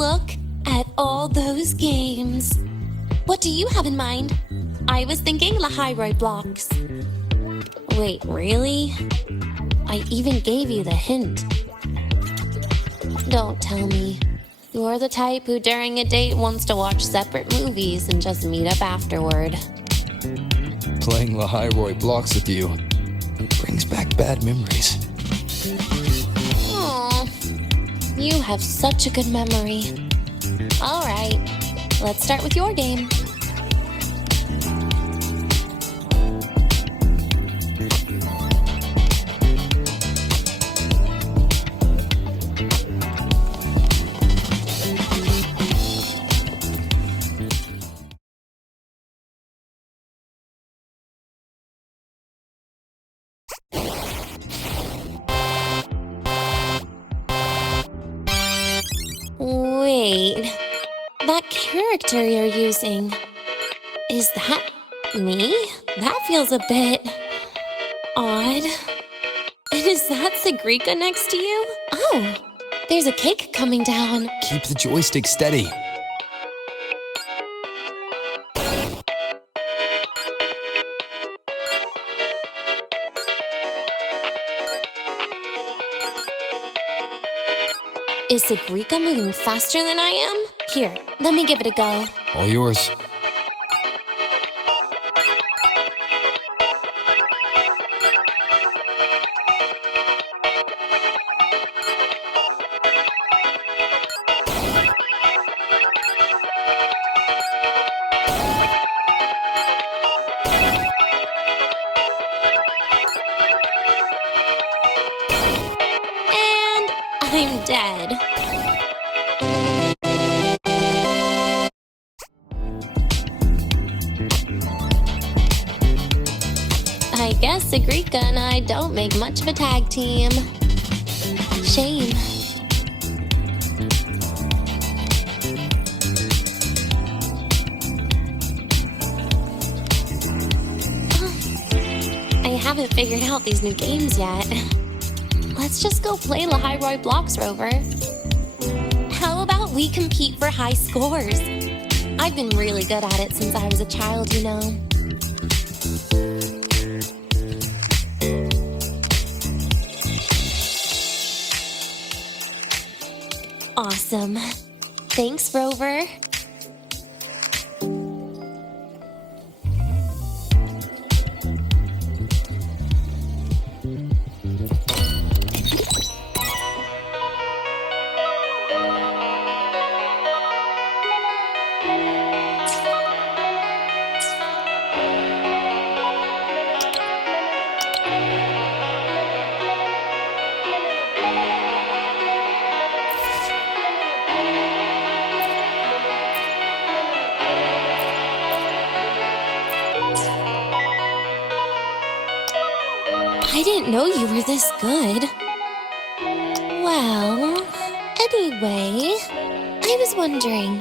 Look at all those games. What do you have in mind? I was thinking Lahairoi blocks. Wait, really? I even gave you the hint. Don't tell me. You're the type who during a date wants to watch separate movies and just meet up afterward. Playing Lahairoi blocks with you brings back bad memories. Aw, you have such a good memory. All right, let's start with your game. Wait, that character you're using, is that me? That feels a bit odd. And is that Segrika next to you? Oh, there's a cake coming down. Keep the joystick steady. Is Segrika moving faster than I am? Here, let me give it a go. All yours. And I'm dead. I guess Segrika and I don't make much of a tag team. Shame. I haven't figured out these new games yet. Let's just go play Lahairoi blocks, Rover. How about we compete for high scores? I've been really good at it since I was a child, you know. Awesome. Thanks, Rover. I didn't know you were this good. Well, anyway, I was wondering,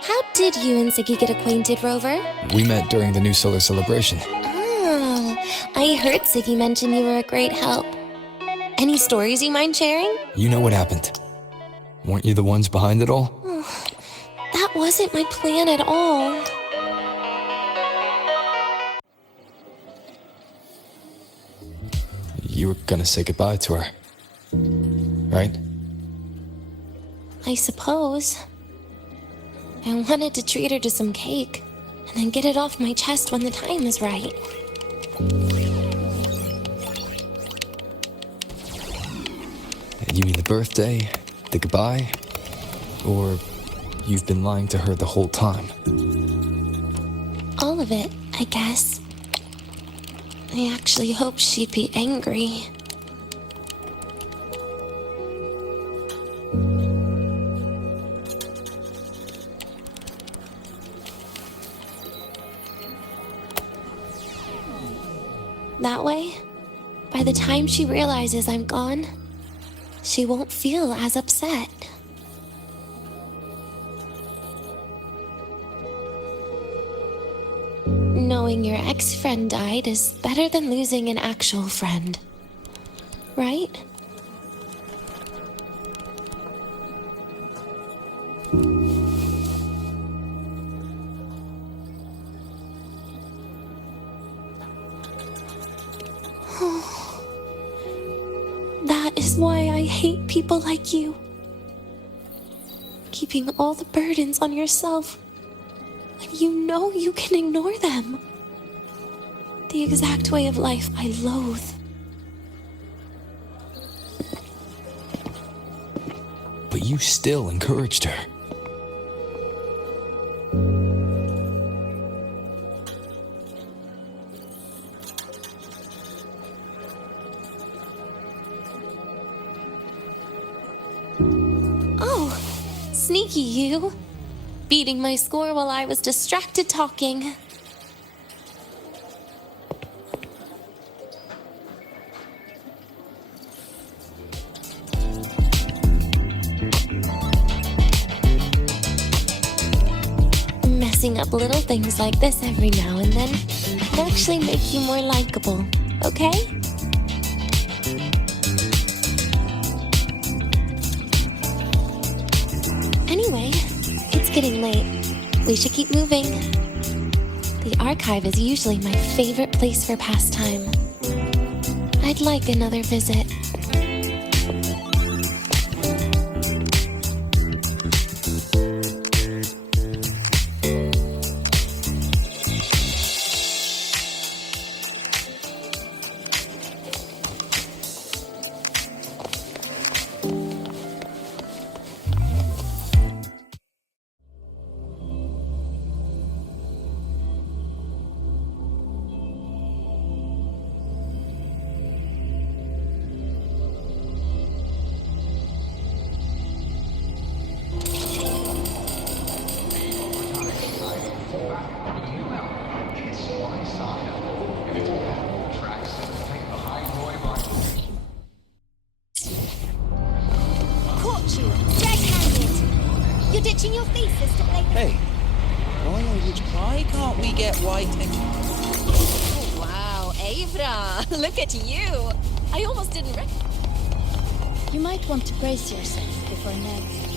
how did you and Segue get acquainted, Rover? We met during the New Solar Celebration. Oh, I heard Segue mention you were a great help. Any stories you mind sharing? You know what happened. Weren't you the ones behind it all? Oh, that wasn't my plan at all. You were gonna say goodbye to her, right? I suppose. I wanted to treat her to some cake, and then get it off my chest when the time is right. You mean the birthday, the goodbye, or you've been lying to her the whole time? All of it, I guess. I actually hoped she'd be angry. That way, by the time she realizes I'm gone, she won't feel as upset. Knowing your ex-friend died is better than losing an actual friend. Right? That is why I hate people like you. Keeping all the burdens on yourself when you know you can ignore them. The exact way of life I loathe. But you still encouraged her. Oh, sneaky you. Beating my score while I was distracted talking. Messing up little things like this every now and then will actually make you more likable, okay? Anyway, it's getting late. We should keep moving. The archive is usually my favorite place for pastime. I'd like another visit. You're ditching your thesis to play the... Hey, why can't we get white and... Oh, wow, Avra, look at you. I almost didn't recognize... You might want to brace yourself before next.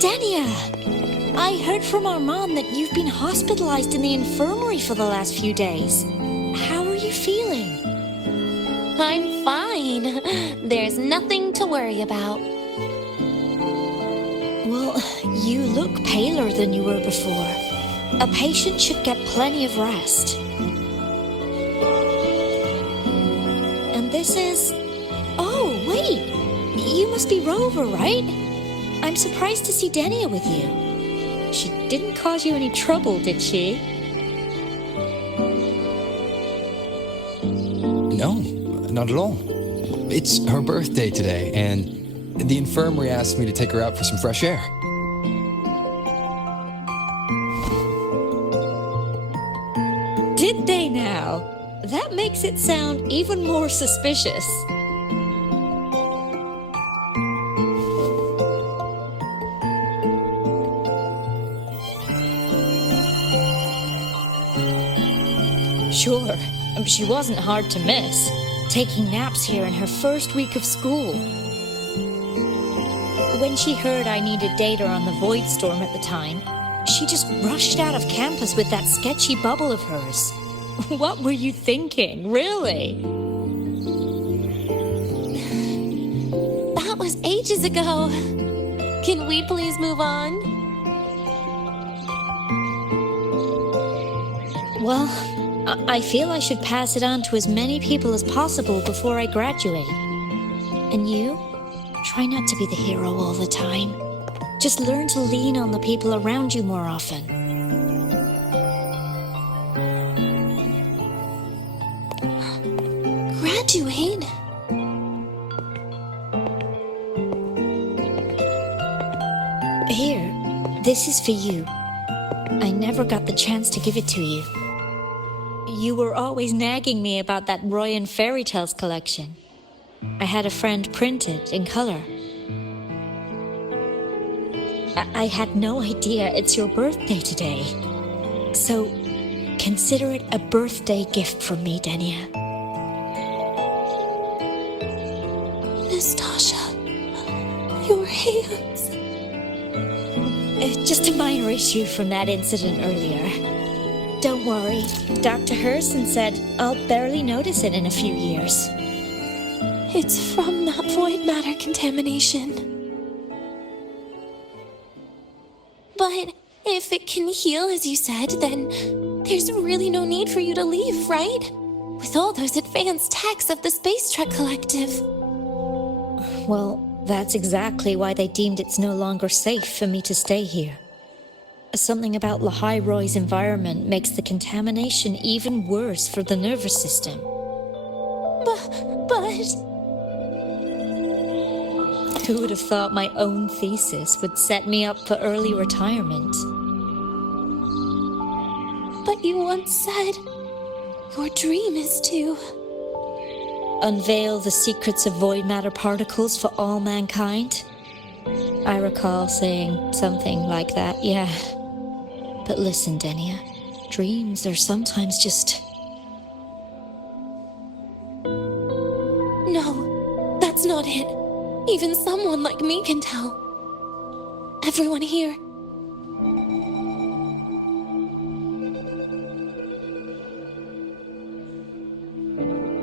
Denia! I heard from our mom that you've been hospitalized in the infirmary for the last few days. How are you feeling? I'm fine. There's nothing to worry about. Well, you look paler than you were before. A patient should get plenty of rest. And this is... Oh, wait! You must be Rover, right? I'm surprised to see Denia with you. She didn't cause you any trouble, did she? No, not at all. It's her birthday today, and the infirmary asked me to take her out for some fresh air. Did they now? That makes it sound even more suspicious. Sure, she wasn't hard to miss, taking naps here in her first week of school. When she heard I needed data on the Void Storm at the time, she just rushed out of campus with that sketchy bubble of hers. What were you thinking, really? That was ages ago. Can we please move on? Well, I feel I should pass it on to as many people as possible before I graduate. And you? Try not to be the hero all the time. Just learn to lean on the people around you more often. Graduate? Here, this is for you. I never got the chance to give it to you. You were always nagging me about that Roy and Fairy Tales collection. I had a friend print it in color. I had no idea it's your birthday today. So, consider it a birthday gift from me, Denia. Nastasha, your hands. Just a minor issue from that incident earlier. Don't worry, Dr. Herson said I'll barely notice it in a few years. It's from that void matter contamination. But if it can heal, as you said, then there's really no need for you to leave, right? With all those advanced techs of the Space Trek Collective. Well, that's exactly why they deemed it's no longer safe for me to stay here. Something about Lahai-Roy's environment makes the contamination even worse for the nervous system. But... Who would have thought my own thesis would set me up for early retirement? But you once said your dream is to... unveil the secrets of void matter particles for all mankind? I recall saying something like that, yeah. But listen, Denia, dreams are sometimes just... No, that's not it. Even someone like me can tell. Everyone here.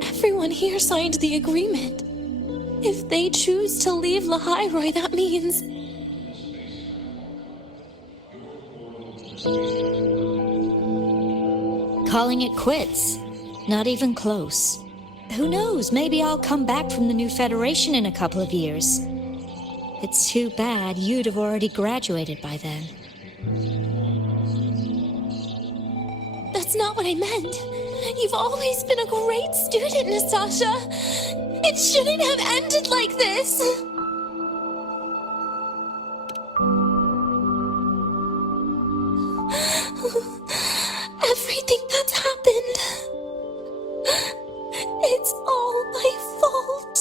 Everyone here signed the agreement. If they choose to leave Lahai-Roy, that means... calling it quits. Not even close. Who knows, maybe I'll come back from the new Federation in a couple of years. It's too bad you'd have already graduated by then. That's not what I meant. You've always been a great student, Nastasha. It shouldn't have ended like this. Everything that's happened... it's all my fault.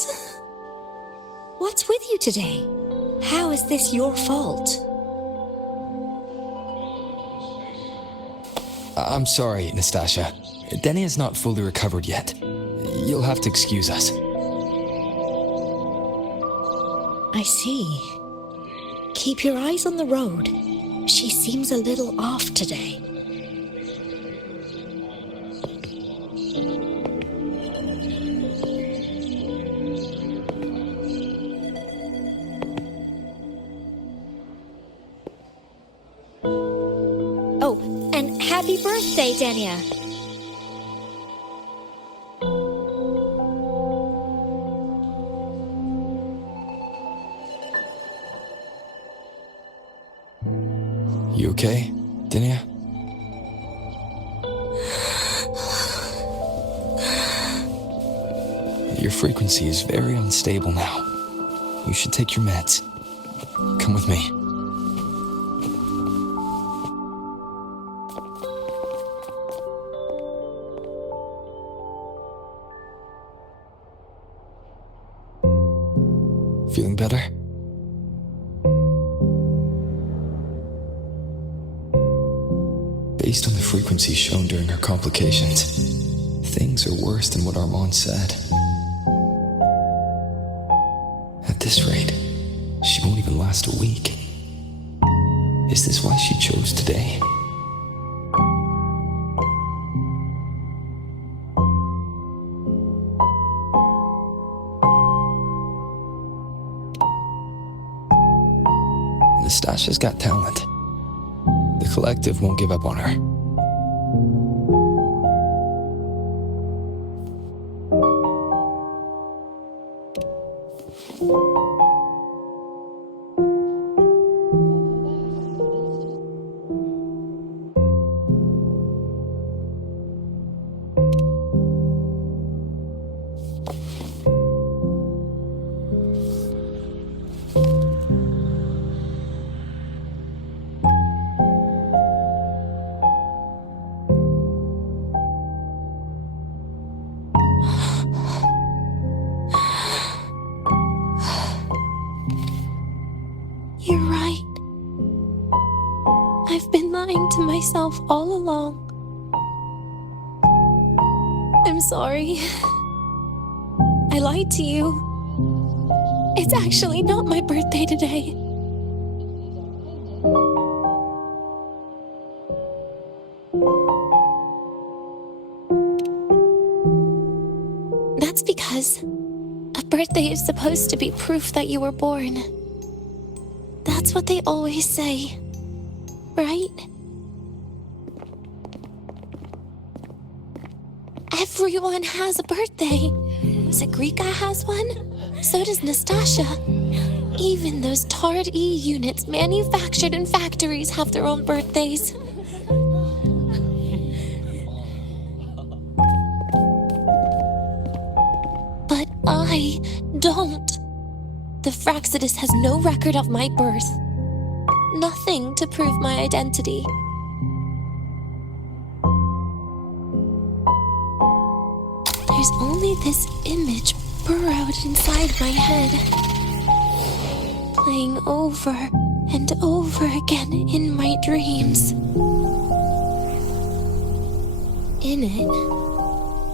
What's with you today? How is this your fault? I'm sorry, Nastasha. Denia's not fully recovered yet. You'll have to excuse us. I see. Keep your eyes on the road. She seems a little off today. Oh, and happy birthday, Denia. You okay, Denia? Your frequency is very unstable now. You should take your meds. Come with me. Feeling better? Based on the frequencies shown during her complications, things are worse than what Armand said. At this rate, she won't even last a week. Is this why she chose today? Nastasha's got talent. The collective won't give up on her. to myself all along. I'm sorry. I lied to you. It's actually not my birthday today. That's because a birthday is supposed to be proof that you were born. That's what they always say, right? Everyone has a birthday. Segue has one. So does Nastasha. Even those tarred E units manufactured in factories have their own birthdays. But I don't. The Fraxidus has no record of my birth. Nothing to prove my identity. There's only this image burrowed inside my head, playing over and over again in my dreams. In it,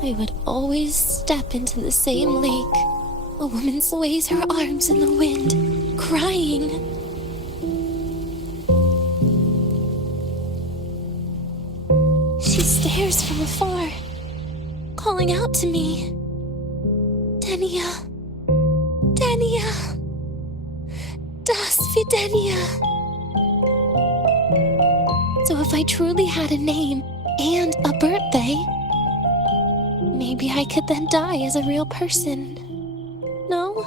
I would always step into the same lake. A woman sways her arms in the wind, crying. She stares from afar, calling out to me. Denia. Denia. Das wie Denia. So if I truly had a name and a birthday, maybe I could then die as a real person. No?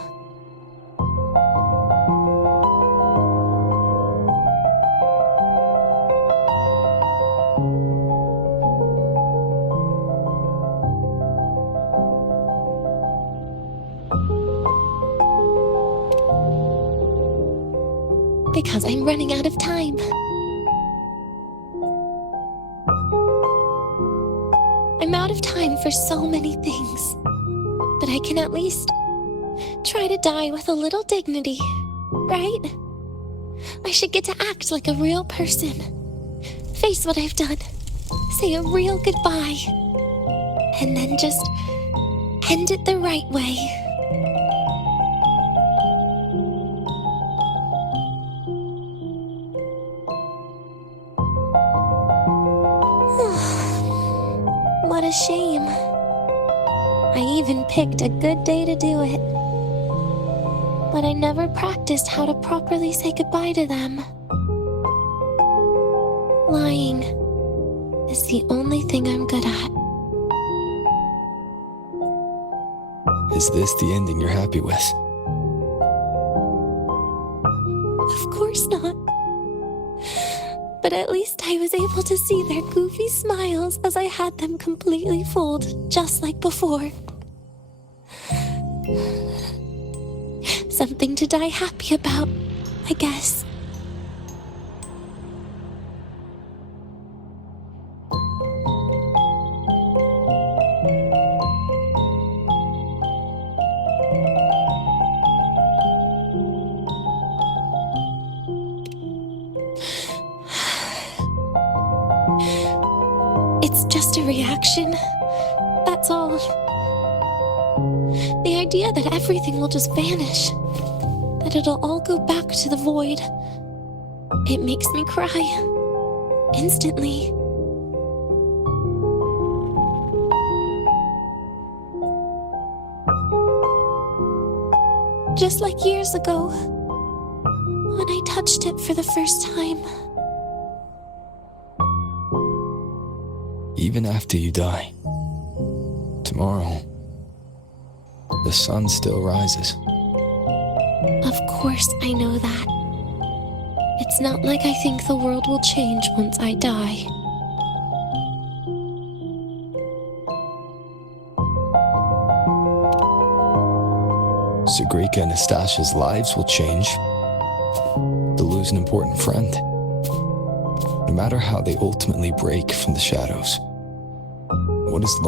Because I'm running out of time. I'm out of time for so many things, but I can at least try to die with a little dignity, right? I should get to act like a real person. Face what I've done. Say a real goodbye. And then just end it the right way. What a shame. I even picked a good day to do it. But I never practiced how to properly say goodbye to them. Lying is the only thing I'm good at. Is this the ending you're happy with? Of course not. But at least I was able to see their goofy smiles as I had them completely fooled, just like before. Something to die happy about, I guess. It's just a reaction. That's all. The idea that everything will just vanish, that it'll all go back to the void, it makes me cry. Instantly. Just like years ago, when I touched it for the first time. Even after you die, tomorrow, the sun still rises. Of course I know that. It's not like I think the world will change once I die. Segue and Nastasha's lives will change. They'll lose an important friend. No matter how they ultimately break from the shadows, what is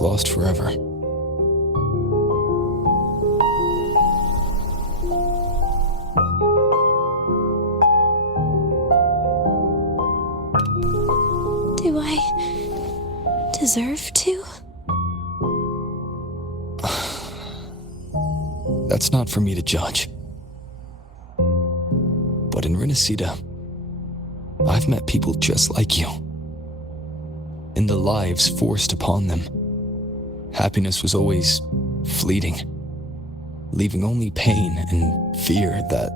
lost forever. deserve to? That's not for me to judge. But in Renacida, I've met people just like you. In the lives forced upon them, happiness was always fleeting, leaving only pain and fear that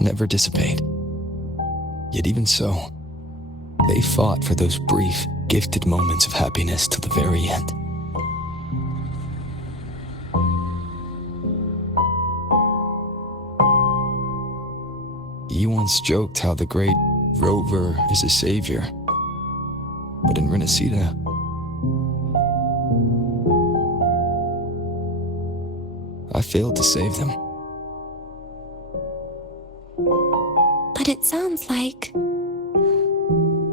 never dissipate. Yet even so, they fought for those brief, gifted moments of happiness till the very end. You once joked how the great Rover is a savior, but in Renacida, I failed to save them. But it sounds like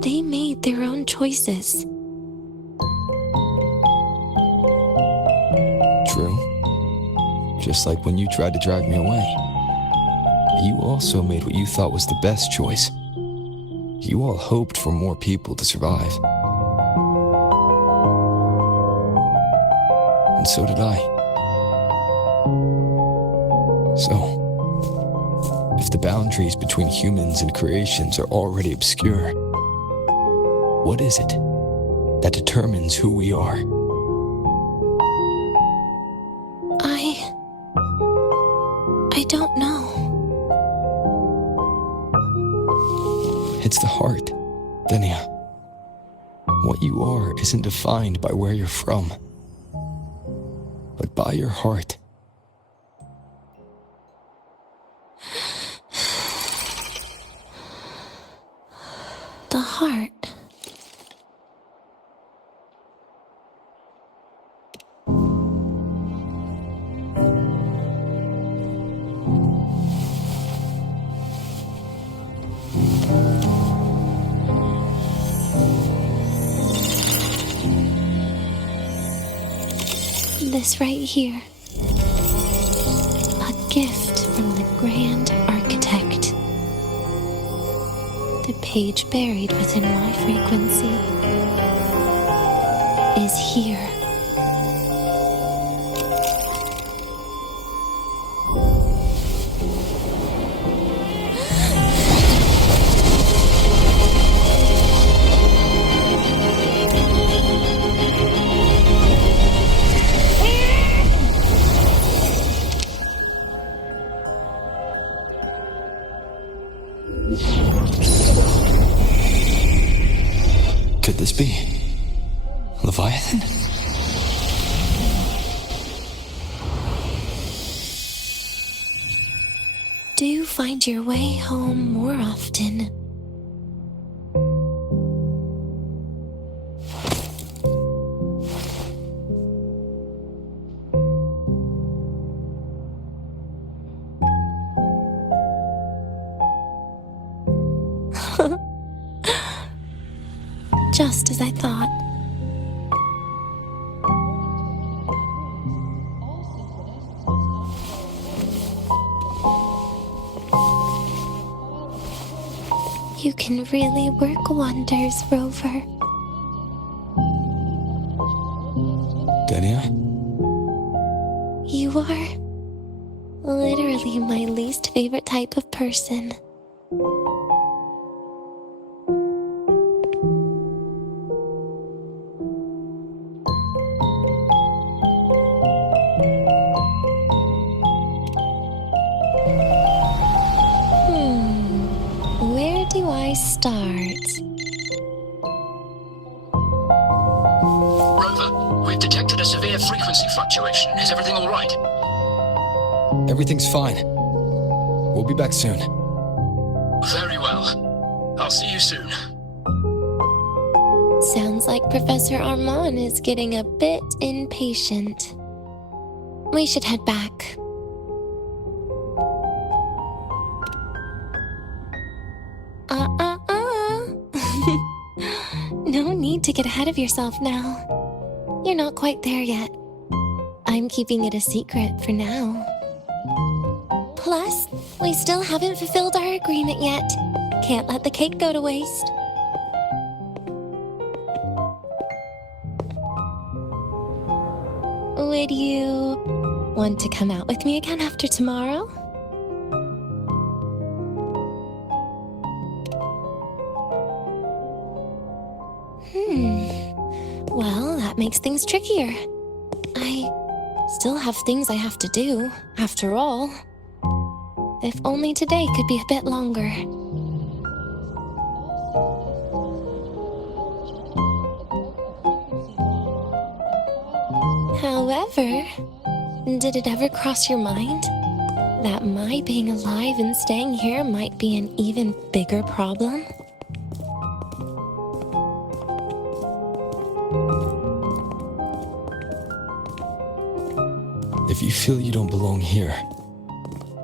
they made their own choices. True. Just like when you tried to drive me away. You also made what you thought was the best choice. You all hoped for more people to survive. And so did I. So, if the boundaries between humans and creations are already obscure, what is it that determines who we are? I don't know. It's the heart, Denia. What you are isn't defined by where you're from, but by your heart. The heart. This right here. A gift from the Grand Architect. The page buried within my frequency is here. Could this be Leviathan? Do find your way home more often. Just as I thought. You can really work wonders, Rover. Denia? You are literally my least favorite type of person. Where do I start? Rover, we've detected a severe frequency fluctuation. Is everything all right? Everything's fine. We'll be back soon. Very well. I'll see you soon. Sounds like Professor Armand is getting a bit impatient. We should head back. No need to get ahead of yourself now. You're not quite there yet. I'm keeping it a secret for now. Plus, we still haven't fulfilled our agreement yet. Can't let the cake go to waste. Would you want to come out with me again after tomorrow? Well, that makes things trickier. I still have things I have to do, after all. If only today could be a bit longer. However, did it ever cross your mind that my being alive and staying here might be an even bigger problem? If you feel you don't belong here,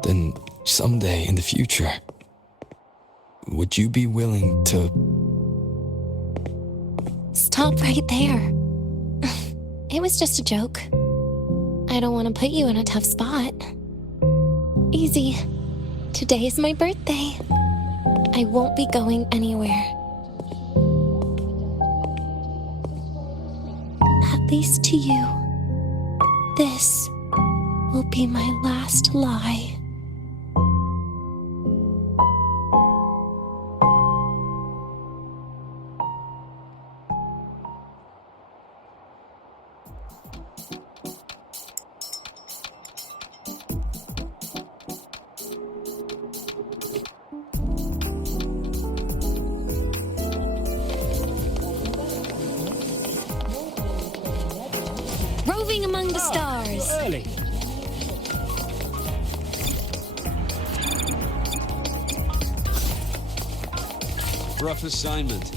then someday in the future, would you be willing to... Stop right there. It was just a joke. I don't want to put you in a tough spot. Easy. Today is my birthday. I won't be going anywhere. At least to you. This will be my last lie. Roving among the stars. Early. Rough assignment.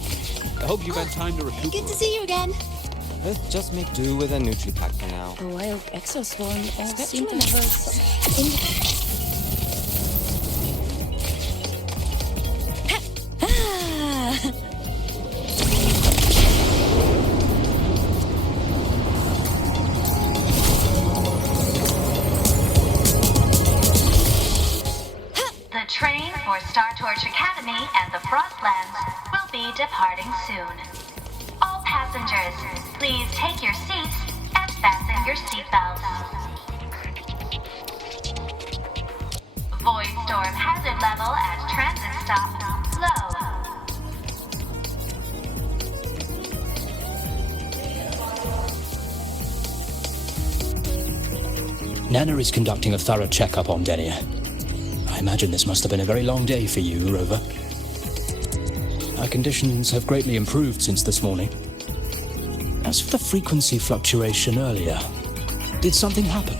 I hope you've had time to recuperate. Good to see you again. Let's just make do with a Nutri-Pack for now. The wild exoswarm seem to have The train for Star Torch Academy and the Frostlands will be departing soon. All passengers, please take your seats and fasten your seatbelts. Void storm hazard level at transit stop low. Nana is conducting a thorough checkup on Denia. I imagine this must have been a very long day for you, Rover. Our conditions have greatly improved since this morning. As for the frequency fluctuation earlier, did something happen?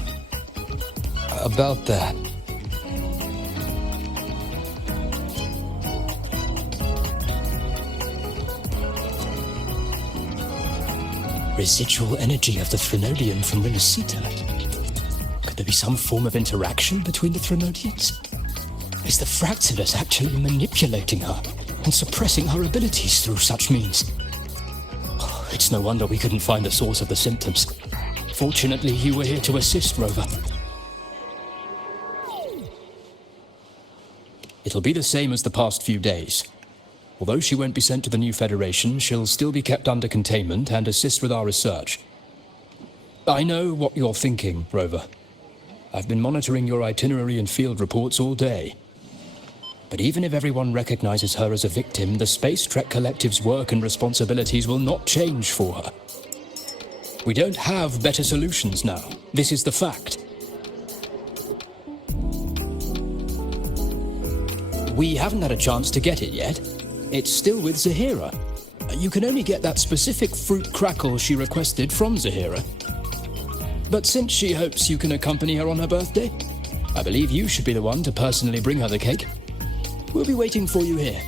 About that. Residual energy of the Threnodian from Renacita. Could there be some form of interaction between the Threnodians? Is the Fractalus actually manipulating her and suppressing her abilities through such means? Oh, it's no wonder we couldn't find the source of the symptoms. Fortunately, you were here to assist, Rover. It'll be the same as the past few days. Although she won't be sent to the new Federation, she'll still be kept under containment and assist with our research. I know what you're thinking, Rover. I've been monitoring your itinerary and field reports all day. But even if everyone recognizes her as a victim, the Space Trek Collective's work and responsibilities will not change for her. We don't have better solutions now. This is the fact. We haven't had a chance to get it yet. It's still with Zahira. You can only get that specific fruit crackle she requested from Zahira. But since she hopes you can accompany her on her birthday, I believe you should be the one to personally bring her the cake. We'll be waiting for you here.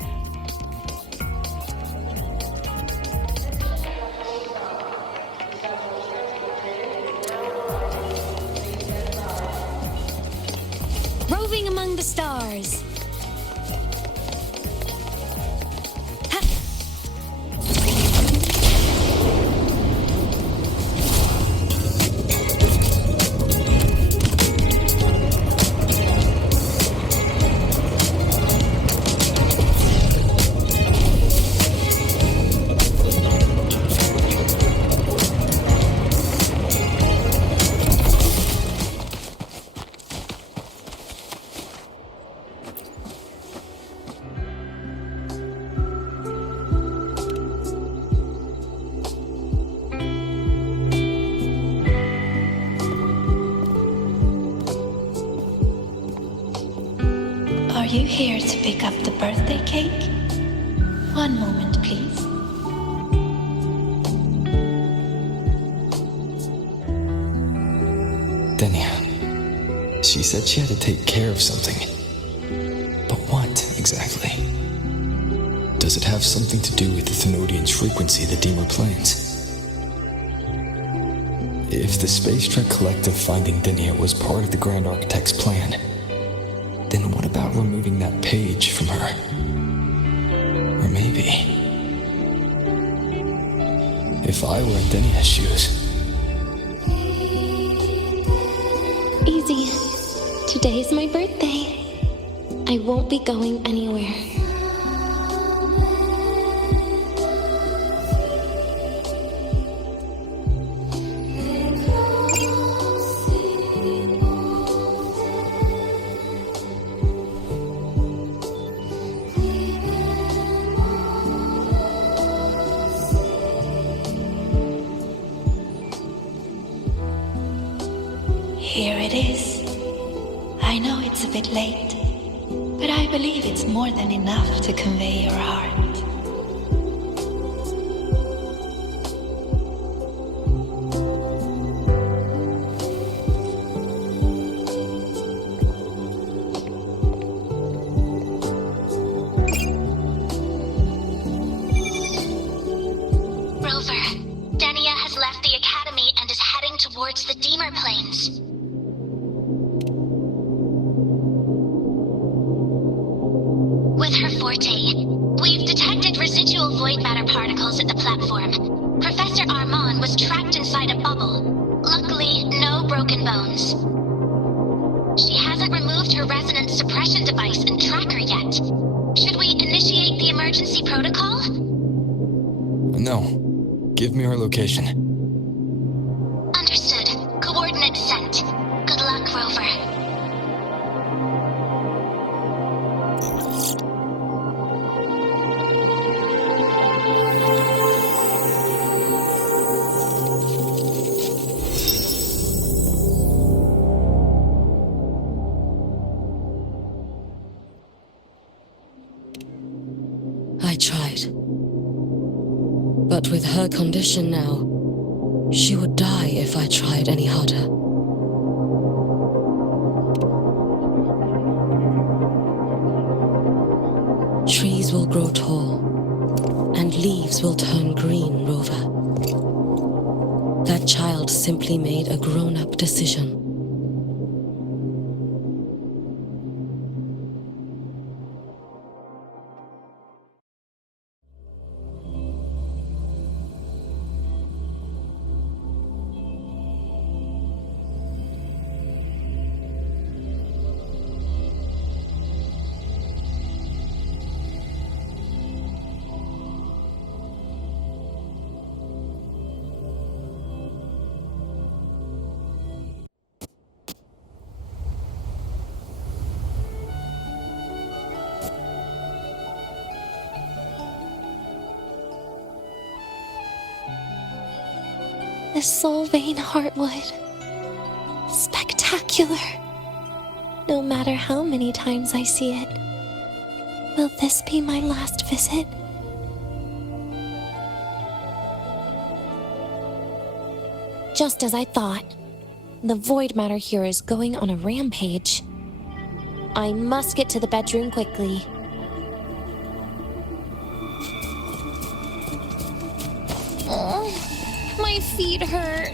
Roving among the stars. you here to pick up the birthday cake? One moment, please. Denia. She said she had to take care of something. But what, exactly? Does it have something to do with the Thenodian's frequency the Deemer plans? If the Space Trek Collective finding Denia was part of the Grand Architect's plan, then what about removing that page from her? Or maybe... if I were in Denia's shoes... Easy. Today's my birthday. I won't be going anywhere. Here it is. I know it's a bit late, but I believe it's more than enough to convey your heart. Rover, Denia has left the Academy and is heading towards the Deemer Plains. With her forte, we've detected residual void matter particles at the platform. Professor Armand was trapped inside a bubble. Luckily, no broken bones. She hasn't removed her resonance suppression device and tracker yet. Should we initiate the emergency protocol? No. Give me her location. Understood. Coordinates sent. Good luck, Rover. I tried. But with her condition now, she would die if I tried any harder. Trees will grow tall, and leaves will turn green, Rover. That child simply made a grown-up decision. The Soul Vein Heartwood. Spectacular. No matter how many times I see it. Will this be my last visit? Just as I thought. The void matter here is going on a rampage. I must get to the bedroom quickly. My feet hurt.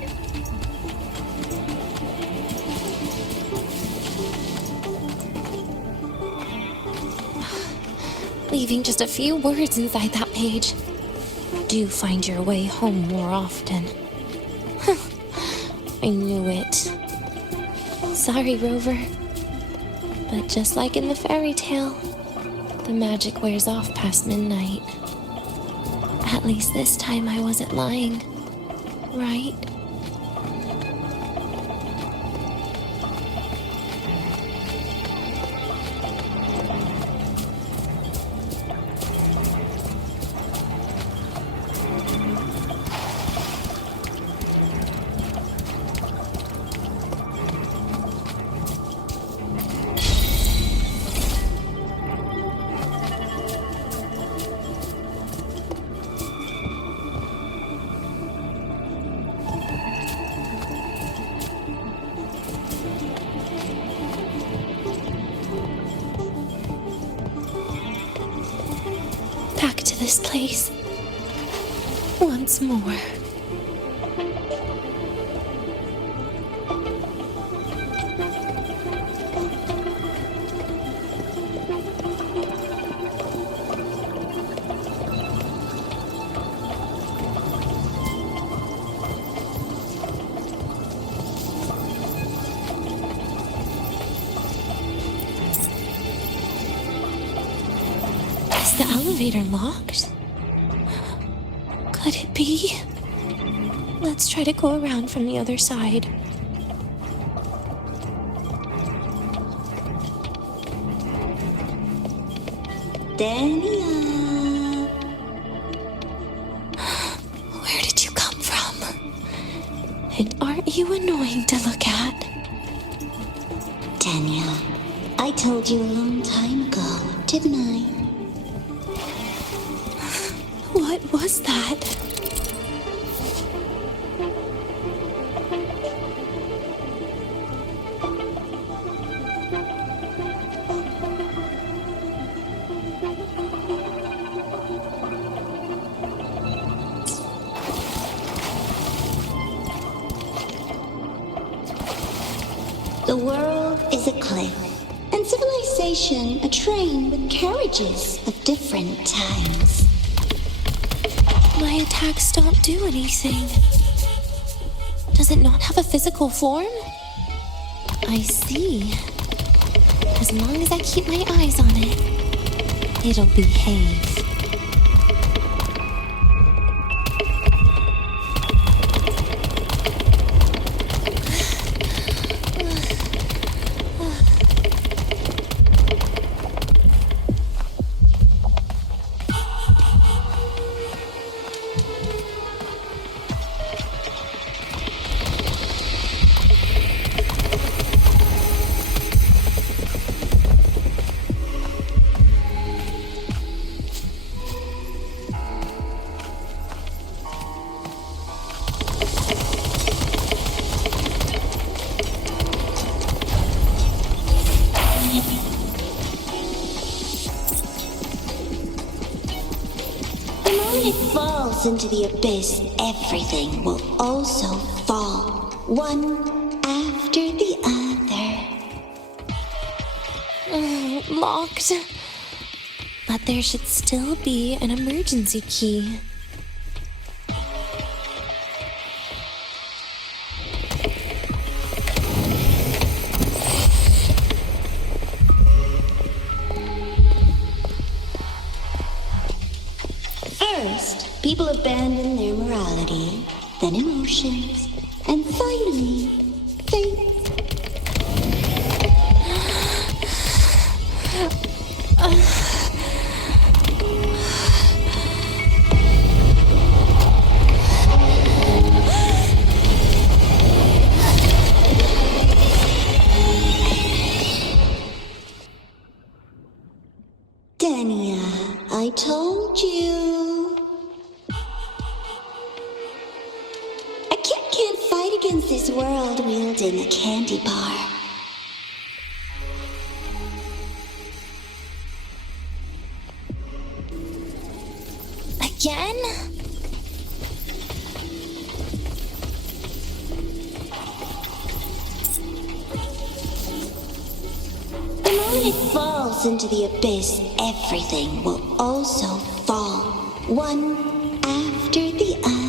Leaving just a few words inside that page. Do find your way home more often. I knew it. Sorry, Rover. But just like in the fairy tale, the magic wears off past midnight. At least this time I wasn't lying. Right? this place once more. Is the elevator locked? Could it be? Let's try to go around from the other side. Denia! Where did you come from? And aren't you annoying to look at? Denia, I told you a long time ago, didn't I? What was that? The world is a cliff, and civilization a train with carriages of different times. My attacks don't do anything. Does it not have a physical form? I see. As long as I keep my eyes on it, it'll behave. When it falls into the abyss, everything will also fall, one after the other. Locked. But there should still be an emergency key. First, people abandon their morality, then emotions, and finally, faith. Denia, I told you. A kid can't fight against this world wielding a candy bar. Again? The moment it falls into the abyss, everything will also fall, one after the other.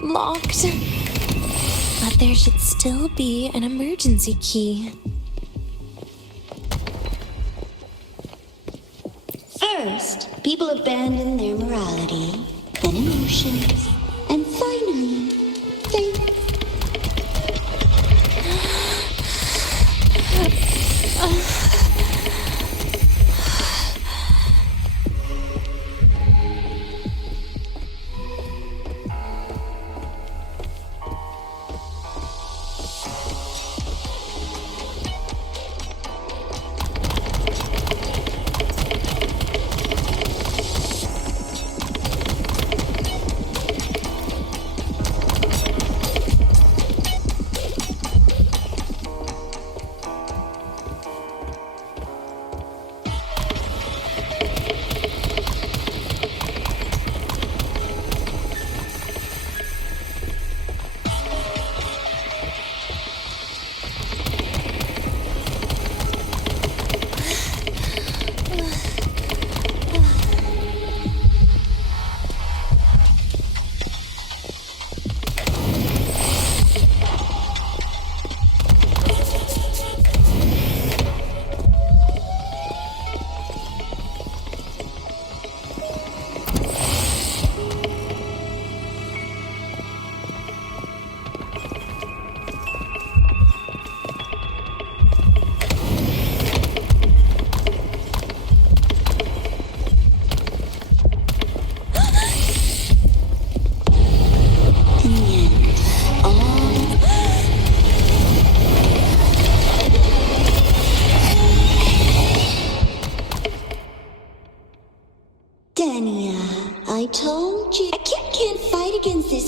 Locked. But there should still be an emergency key. First, people abandon their morality, then emotions, and finally, faith.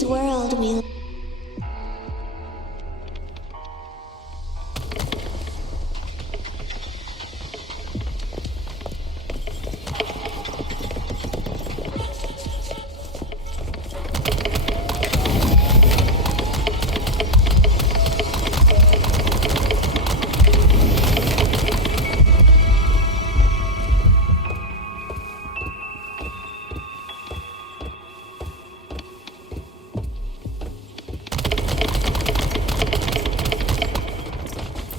this world we...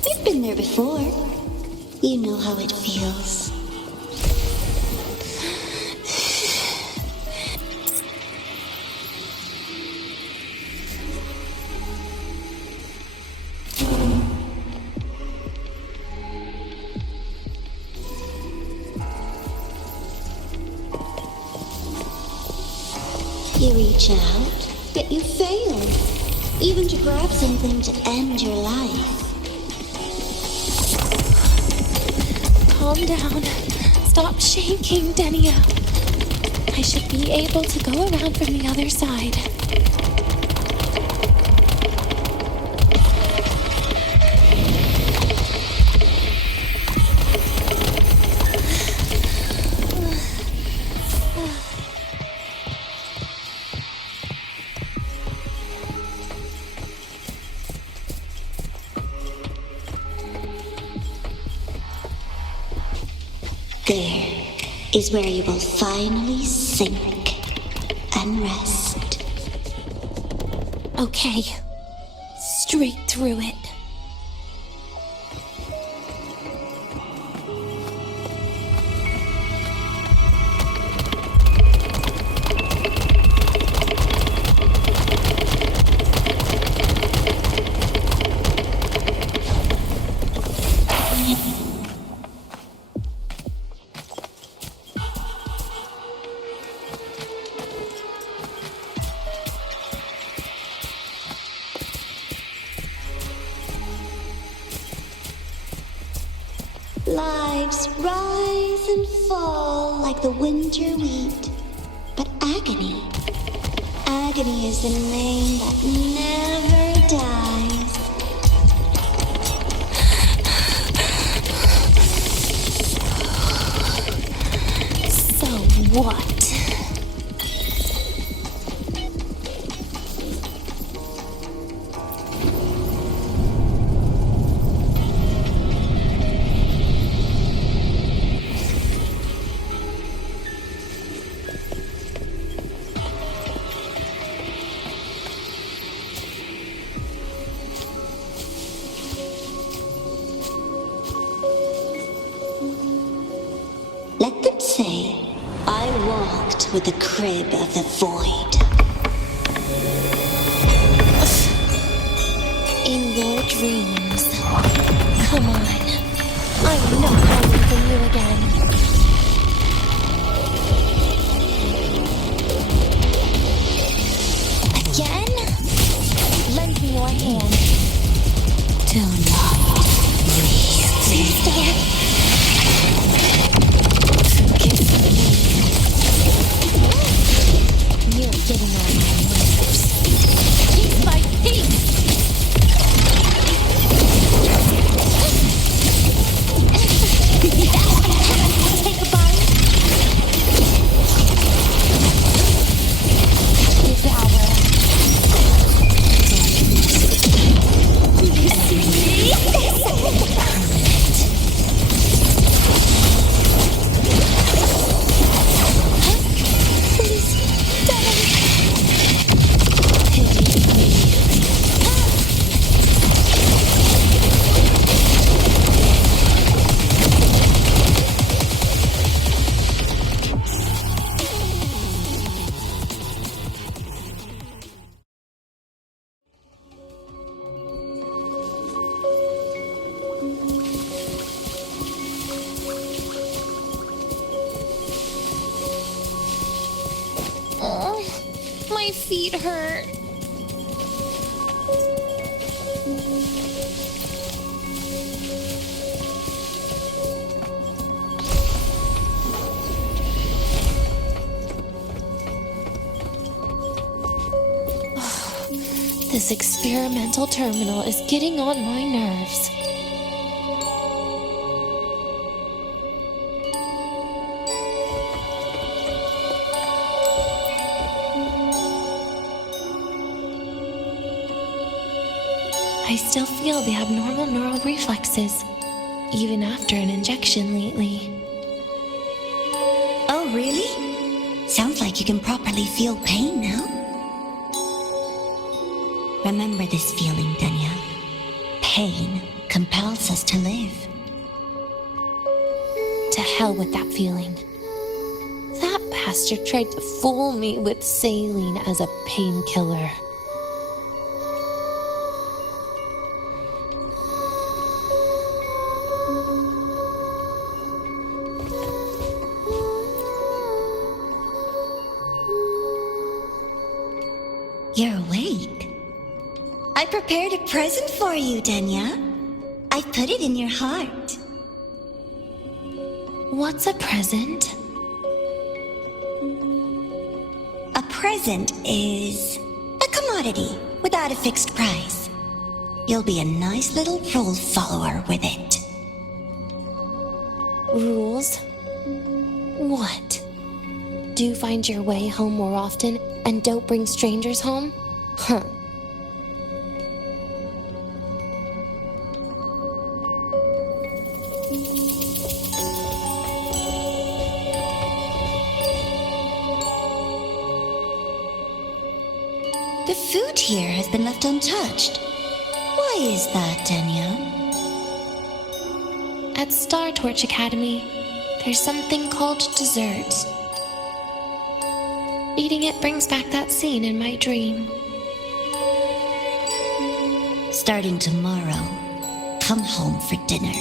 You've been there before. You know how it feels. You reach out, yet you fail. Even to grab something to end your life. Calm down. Stop shaking, Denia. I should be able to go around from the other side. There is where you will finally sink and rest. Okay. Straight through it. Lives rise and fall like the winter wheat. But agony is the name that never dies. So what? Let them say, I walked with the crib of the void. In your dreams. Come on. I'm not hiding from you again. Again? Lend me your hand. Do not breathe. Please stop. You're getting on my nerves. Piece by piece! Take a bite. Devour. You see? My feet hurt. This experimental terminal is getting on my nerves. I still feel the abnormal neural reflexes, even after an injection lately. Oh, really? Sounds like you can properly feel pain now. Remember this feeling, Denia. Pain compels us to live. To hell with that feeling. That bastard tried to fool me with saline as a painkiller. You're awake. I prepared a present for you, Denia. I put it in your heart. What's a present? A present is a commodity without a fixed price. You'll be a nice little rule follower with it. Rules? What? Do find your way home more often and don't bring strangers home? Huh. The food here has been left untouched. Why is that, Denia? At Star Torch Academy, there's something called dessert. Eating it brings back that scene in my dream. Starting tomorrow, come home for dinner.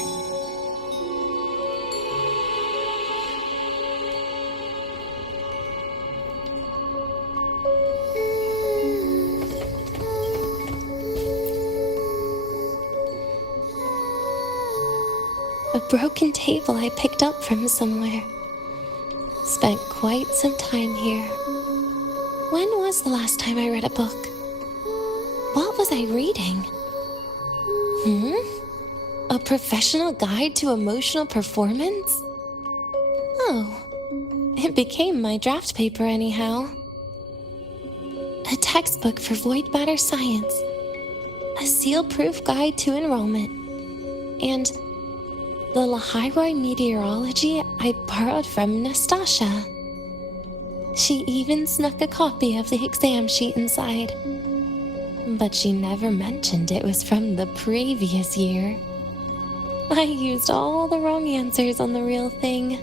A broken table I picked up from somewhere. Spent quite some time here. When was the last time I read a book? What was I reading? A professional guide to emotional performance? Oh, it became my draft paper anyhow. A textbook for void matter science. A seal-proof guide to enrollment. And the Lahairoi meteorology I borrowed from Nastasha. She even snuck a copy of the exam sheet inside. But she never mentioned it was from the previous year. I used all the wrong answers on the real thing.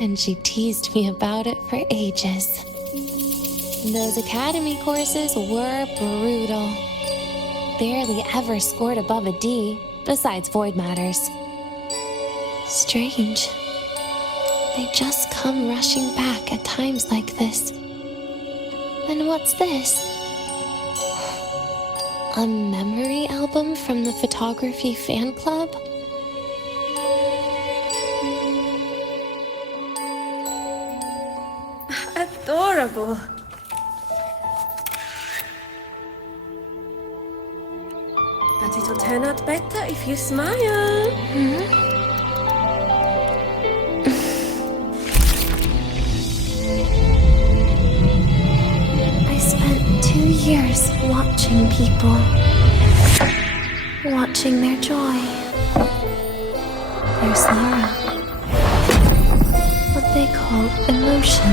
And she teased me about it for ages. Those academy courses were brutal. Barely ever scored above a D, besides void matters. Strange. They just come rushing back at times like this. And what's this? A memory album from the photography fan club? Adorable. But it'll turn out better if you smile. I spent 2 years watching people. Watching their joy. Their sorrow. What they call emotion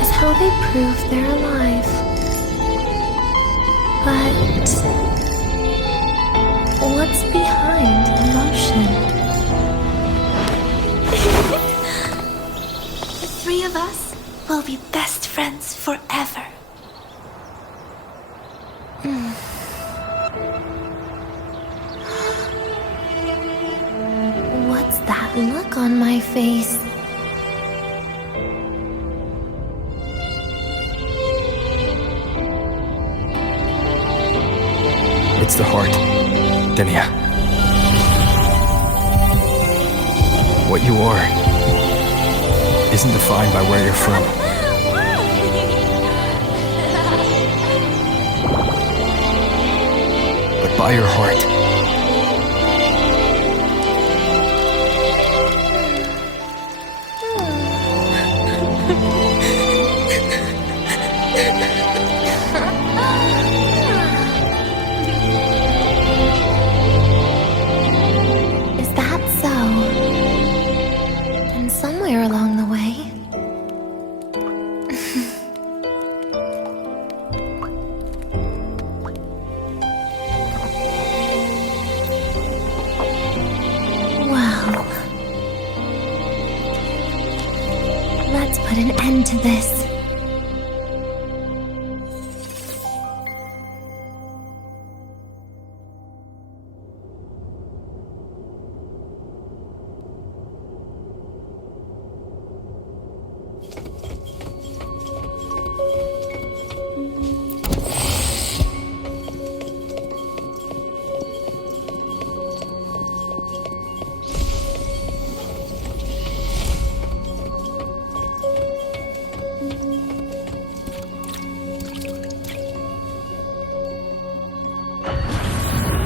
is how they prove they're alive. But what's behind emotion? The three of us will be best friends forever. What's that look on my face? It's the heart, Denia. What you are isn't defined by where you're from. by your heart. Is that so? And somewhere along the way, well, let's put an end to this.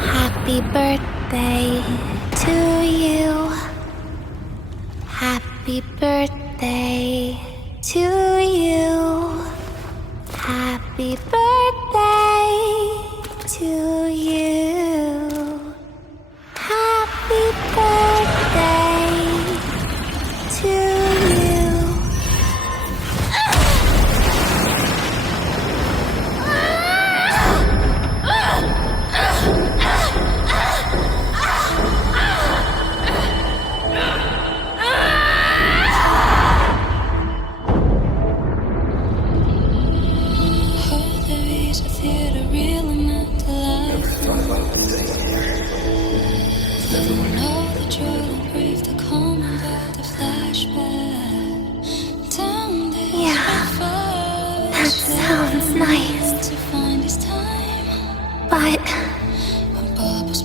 Happy birthday to you. Happy birthday to you. Happy birthday to you. Happy birthday to you.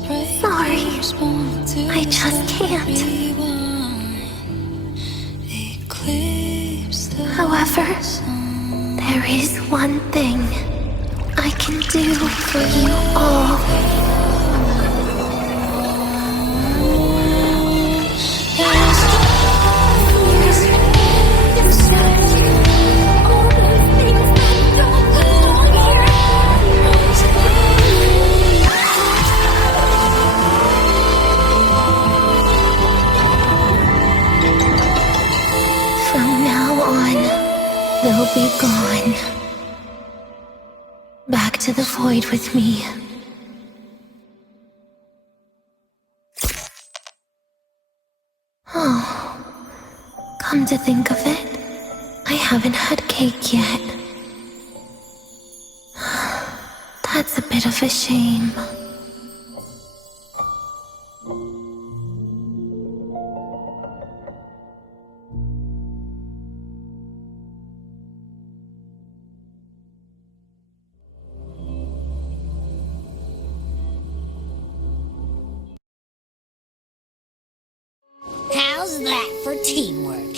But sorry, I just can't. However, there is one thing I can do for you all. They'll be gone. Back to the void with me. Oh, come to think of it, I haven't had cake yet. That's a bit of a shame. How's that for teamwork?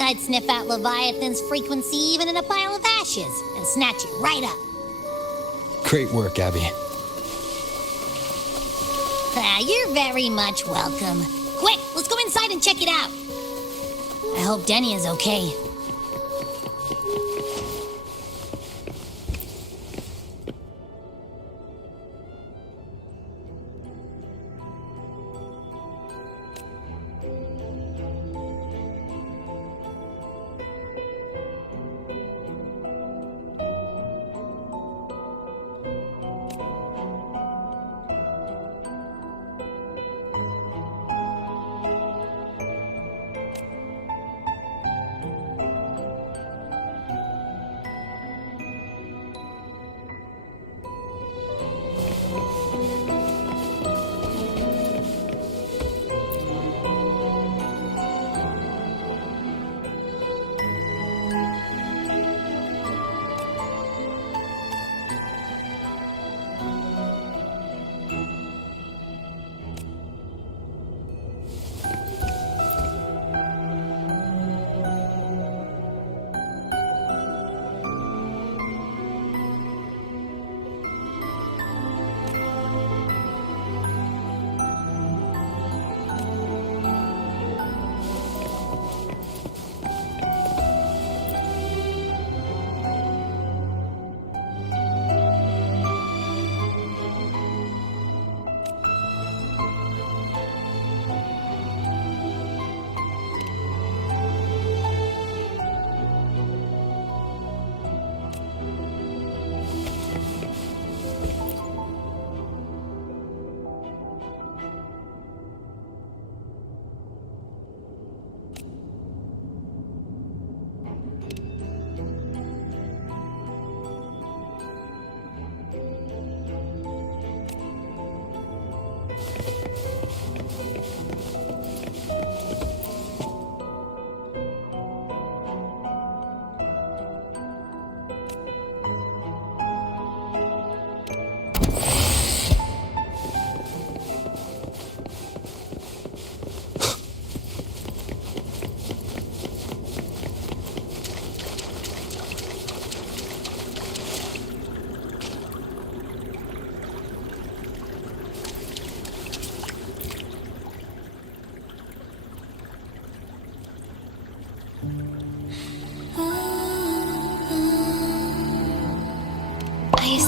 I'd sniff out Leviathan's frequency even in a pile of ashes and snatch it right up. Great work, Abby. You're very much welcome. Quick, let's go inside and check it out. I hope Denia's okay.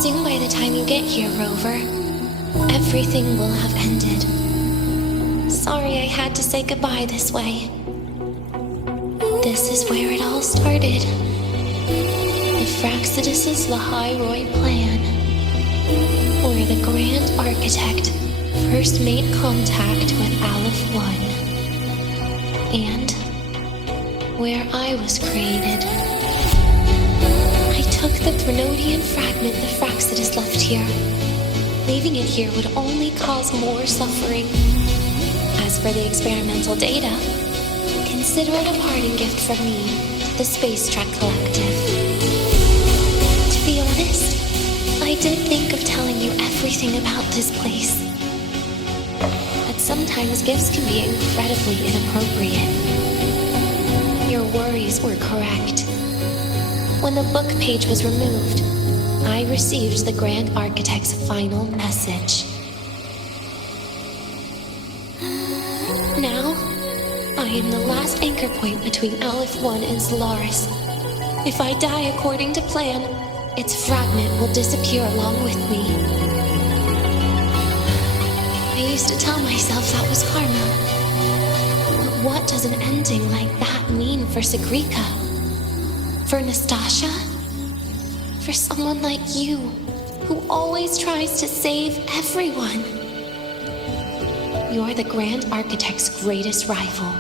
Soon by the time you get here, Rover, everything will have ended. Sorry I had to say goodbye this way. This is where it all started. The Fraxidus' Lahairoi plan, where the Grand Architect first made contact with Aleph One, and where I was created. I took the Threnodian fragment the Fraxidus left here. Leaving it here would only cause more suffering. As for the experimental data, consider it a parting gift from me to the Space Trek Collective. To be honest, I did think of telling you everything about this place. But sometimes gifts can be incredibly inappropriate. Your worries were correct. When the book page was removed, I received the Grand Architect's final message. Now, I am the last anchor point between Aleph One and Solaris. If I die according to plan, its fragment will disappear along with me. I used to tell myself that was karma. But what does an ending like that mean for Segrika? For Nastasha? For someone like you, who always tries to save everyone? You're the Grand Architect's greatest rival.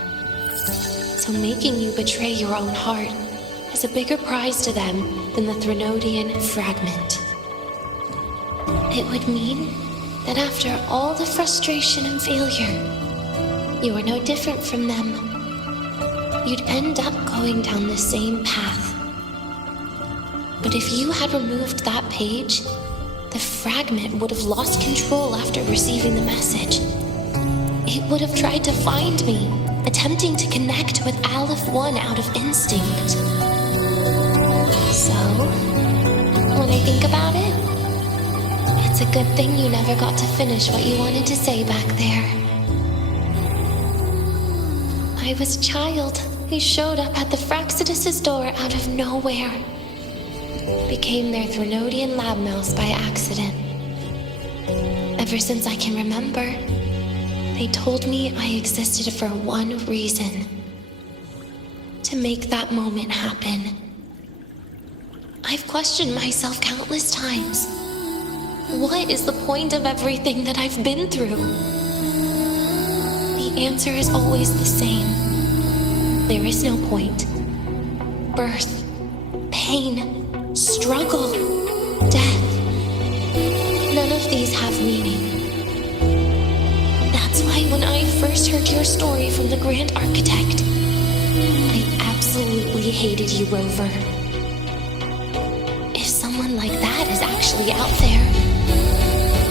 So making you betray your own heart is a bigger prize to them than the Threnodian fragment. It would mean that after all the frustration and failure, you are no different from them. You'd end up going down the same path. But if you had removed that page, the fragment would have lost control after receiving the message. It would have tried to find me, attempting to connect with Aleph One out of instinct. So, when I think about it, it's a good thing you never got to finish what you wanted to say back there. I was a child who showed up at the Fraxidus' door out of nowhere. Became their Threnodian lab mouse by accident. Ever since I can remember, they told me I existed for one reason. To make that moment happen. I've questioned myself countless times. What is the point of everything that I've been through? The answer is always the same. There is no point. Birth, pain, struggle, death. None of these have meaning. That's why when I first heard your story from the Grand Architect, I absolutely hated you, Rover. If someone like that is actually out there,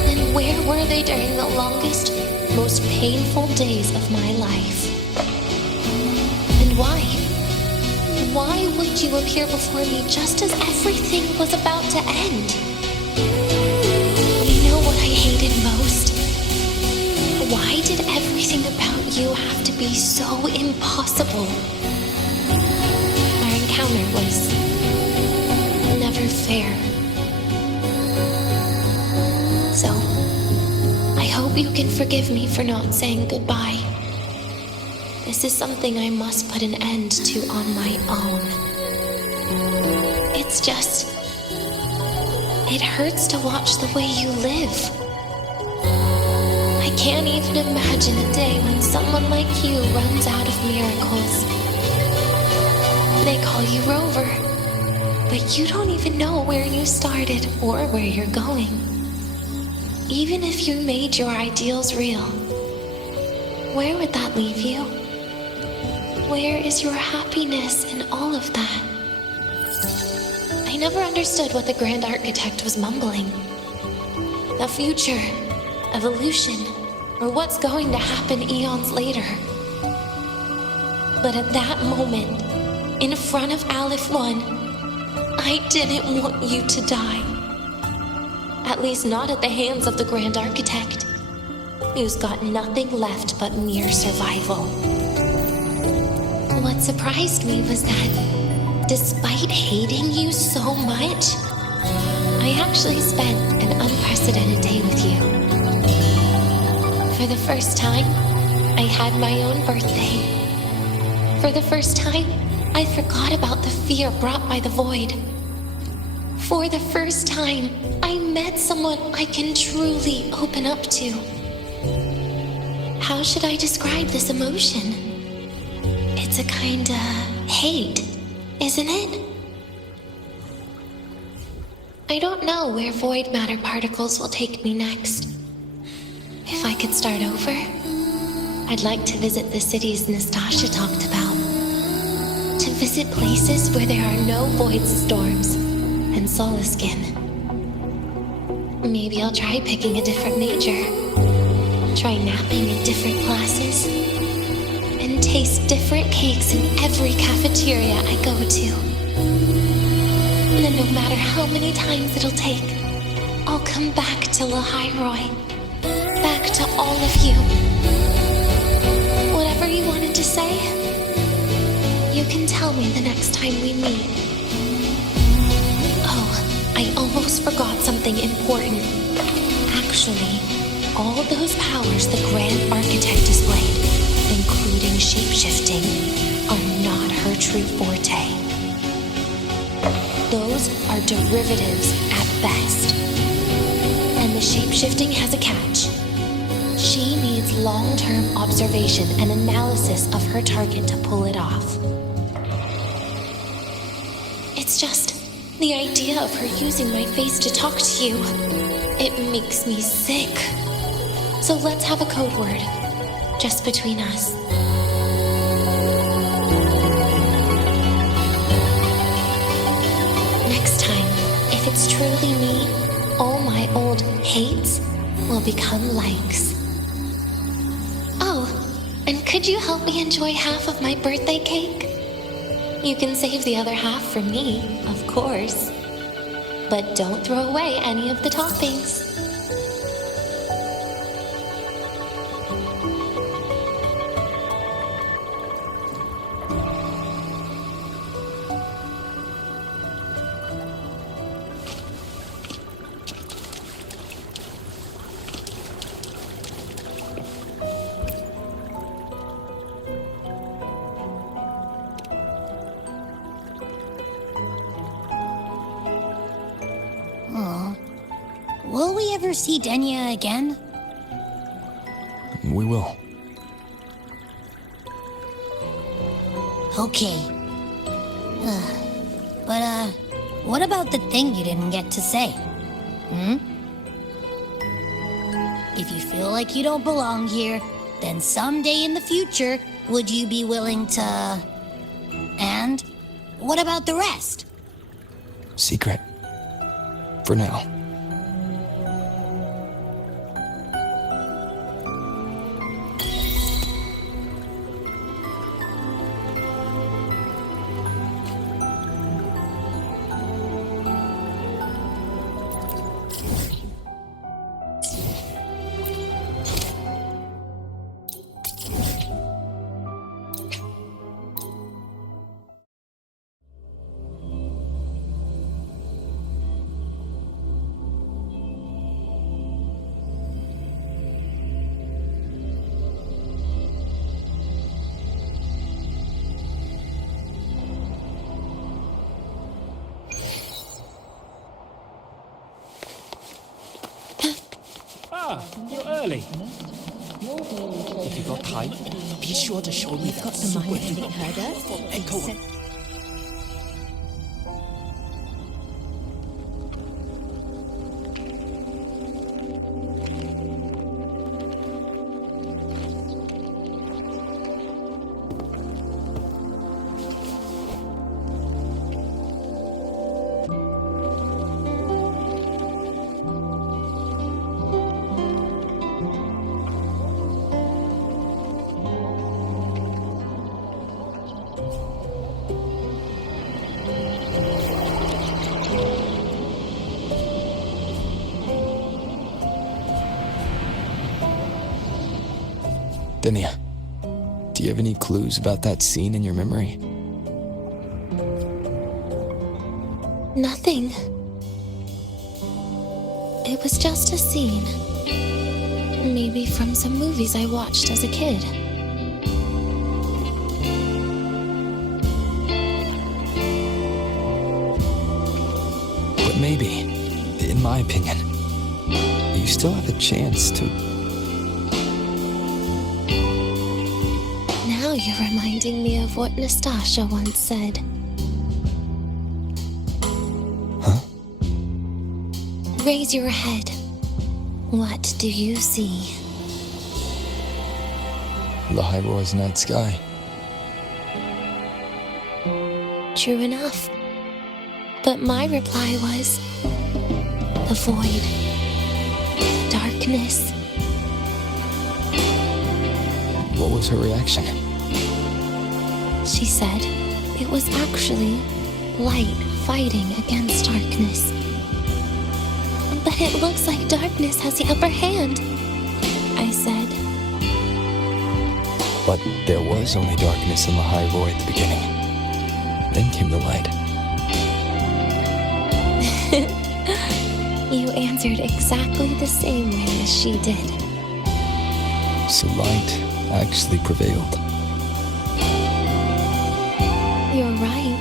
then where were they during the longest, most painful days of my life? And why? Why would you appear before me just as everything was about to end? You know what I hated most? Why did everything about you have to be so impossible? Our encounter was never fair. So, I hope you can forgive me for not saying goodbye. This is something I must put an end to on my own. It's just... it hurts to watch the way you live. I can't even imagine a day when someone like you runs out of miracles. They call you Rover, but you don't even know where you started or where you're going. Even if you made your ideals real, where would that leave you? Where is your happiness in all of that? I never understood what the Grand Architect was mumbling. The future, evolution, or what's going to happen eons later. But at that moment, in front of Aleph One, I didn't want you to die. At least not at the hands of the Grand Architect, who's got nothing left but mere survival. What surprised me was that, despite hating you so much, I actually spent an unprecedented day with you. For the first time, I had my own birthday. For the first time, I forgot about the fear brought by the void. For the first time, I met someone I can truly open up to. How should I describe this emotion? It's a kinda hate, isn't it? I don't know where void matter particles will take me next. If I could start over, I'd like to visit the cities Nastasha talked about. To visit places where there are no void storms and Solaskin. Maybe I'll try picking a different major. Try napping in different classes. And taste different cakes in every cafeteria I go to. And then no matter how many times it'll take, I'll come back to Lahairoi. Back to all of you. Whatever you wanted to say, you can tell me the next time we meet. Oh, I almost forgot something important. Actually, all those powers the Grand Architect displayed, including shapeshifting, are not her true forte. Those are derivatives at best. And the shapeshifting has a catch. She needs long-term observation and analysis of her target to pull it off. It's just the idea of her using my face to talk to you. It makes me sick. So let's have a code word, just between us. Next time, if it's truly me, all my old hates will become likes. Oh, and could you help me enjoy half of my birthday cake? You can save the other half for me, of course. But don't throw away any of the toppings. Will we ever see Denia again? We will. Okay. But, what about the thing you didn't get to say? If you feel like you don't belong here, then someday in the future, would you be willing to... And what about the rest? Secret. For now. You're early. If you got time, be sure to show me that super echo. Denia, do you have any clues about that scene in your memory? Nothing. It was just a scene. Maybe from some movies I watched as a kid. But maybe, in my opinion, you still have a chance to... Now you're reminding me of what Nastasha once said. Huh? Raise your head. What do you see? The high-rise night sky. True enough. But my reply was... the void. Darkness. What was her reaction? She said it was actually light fighting against darkness. But it looks like darkness has the upper hand, I said. But there was only darkness in the high void at the beginning. Then came the light. You answered exactly the same way as she did. So light actually prevailed. You're right.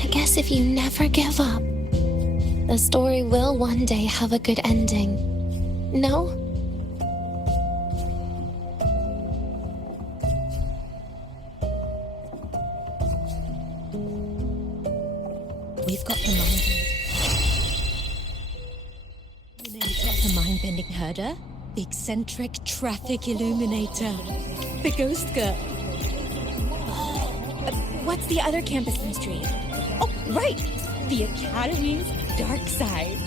I guess if you never give up, the story will one day have a good ending. No? We've got the mind-bending herder, the eccentric traffic illuminator, the ghost girl. What's the other campus mystery? Oh, right! The Academy's dark side.